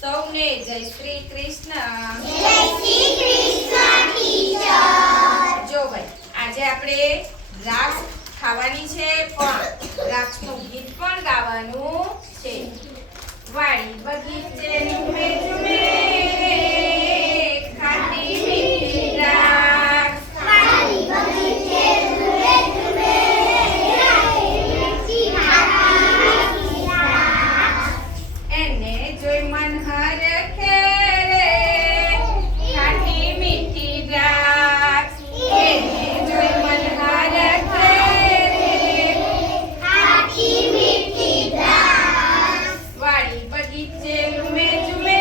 સૌને જય શ્રી કૃષ્ણ. જય શ્રી કૃષ્ણ ટીચર. જો ભાઈ આજે આપણે દ્રાક્ષ ખાવાની છે પણ દ્રાક્ષનું ગીત પણ ગાવાનું છે. વાડી બગીચે ઝૂમે ઝૂમે રે ખાટી મીઠી દ્રાક્ષ. વાડી બગીચે ઝૂમે ઝૂમે મીઠી ખાટી દ્રાક્ષ. એને જોઈ મન હરખે રે ખાટી મીઠી દ્રાક્ષ. એને જોઈ મન હરખે રે ખાટી મીઠી દ્રાક્ષ. વાડી બગીચે ઝૂમે ઝૂમે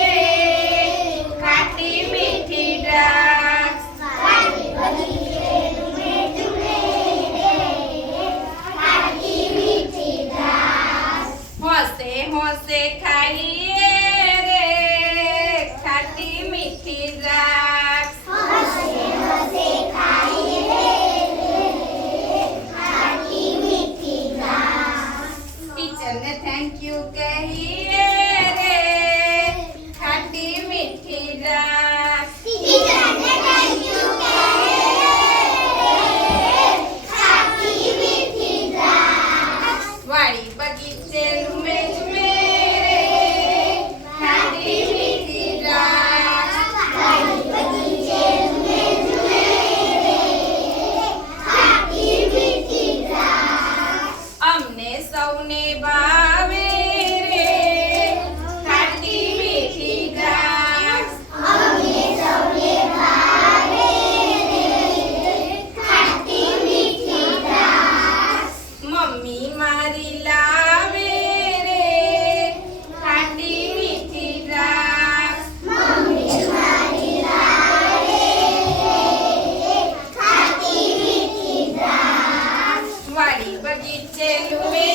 રે ખાટી મીઠી દ્રાક્ષ. વાડી બગીચે ઝૂમે ઝૂમે ખાટી મીઠી દ્રાક્ષ. હોંશે હોંશે ખાઈએ રે ખાટી મીઠી દ્રાક્ષ. હસે હસે ખાઈએ ખાટી મીઠી દ્રાક્ષ. ટીચરને થેન્ક યુ કહીએ રે ખાટી મીઠી દ્રાક્ષ. ટીચરને થેન્ક યુ કહે ખાટી મીઠી દ્રાક્ષ. વાડી બગીચે ઝૂમે ઝૂમે રે ખાટી મીઠી દ્રાક્ષ. વાડી બગીચે ઝૂમે ઝૂમે ખાટી મીઠી દ્રાક્ષ. અમને સૌને ભાવે રે ખાટી મીઠી દ્રાક્ષ. અમને સૌને ભાવે ખાટી મીઠી દ્રાક્ષ. મમ્મી મારી લાવે રે ખાટી મીઠી દ્રાક્ષ. મમ્મી મારી લાવે ખાટી મીઠી દ્રાક્ષ. વાડી બગીચે ઝૂમે